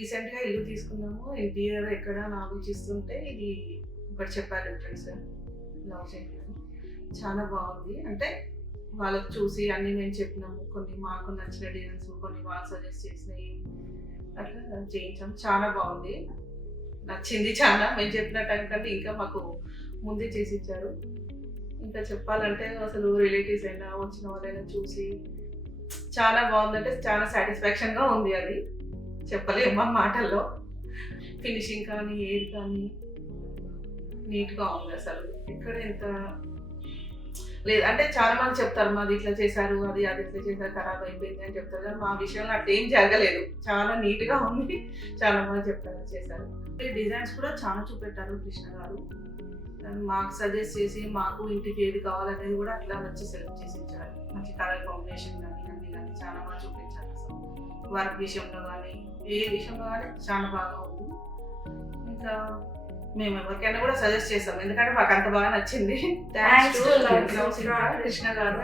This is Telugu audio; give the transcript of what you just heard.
రీసెంట్గా ఇల్లు తీసుకున్నాము. ఇంటీరియర్ ఎక్కడ ఆలోచిస్తుంటే ఇది ఒకటి చెప్పారు ఫ్రెండ్స్, లవ్స్ ఇన్ఫ్రా చాలా బాగుంది. అంటే వాళ్ళకి చూసి అన్ని మేము చెప్పినాము, కొన్ని మాకు నచ్చిన డిజైన్స్, కొన్ని వాళ్ళు సజెస్ట్ చేసినవి అట్లా చేయించాము. చాలా బాగుంది, నచ్చింది చాలా. మేము చెప్పిన టైం కంటే ఇంకా మాకు ముందే చేసి ఇచ్చారు. ఇంకా చెప్పాలంటే అసలు రిలేటివ్స్ అయినా వచ్చిన వాళ్ళైనా చూసి చాలా బాగుందంటే చాలా సాటిస్ఫాక్షన్గా ఉంది. అది చెప్పలేము మాటల్లో. ఫినిషింగ్ కానీ ఏది కానీ నీట్గా ఉంది. అసలు ఇక్కడ ఎంత లేదు అంటే చాలా మంది చెప్తారు మాది ఇట్లా చేశారు, అది ఇట్లా చేశారు, ఖరాబ్ అయిపోయింది అని చెప్తారు. కానీ మా విషయంలో అట్లా ఏం జరగలేదు, చాలా నీట్గా ఉంది. చాలా మంది చెప్తారు చేశారు. డిజైన్స్ కూడా చాలా చూపెట్టారు కృష్ణ గారు. మాకు సజెస్ట్ చేసి మాకు ఇంటికి ఏది కావాలనేది కూడా అట్లా మంచి సెలెక్ట్ చేసి ఇచ్చారు. మంచి కలర్ కాంబినేషన్ కానీ అన్నీ కానీ చాలా బాగా చూపించారు. అసలు వర్క్ విషయంలో కానీ ఏ విషయంలో కానీ చాలా బాగా ఉంది. ఇంకా మేము ఎవరికైనా కూడా సజెస్ట్ చేస్తాం, ఎందుకంటే మాకు అంత బాగా నచ్చింది. థ్యాంక్స్ టు కృష్ణ గారు.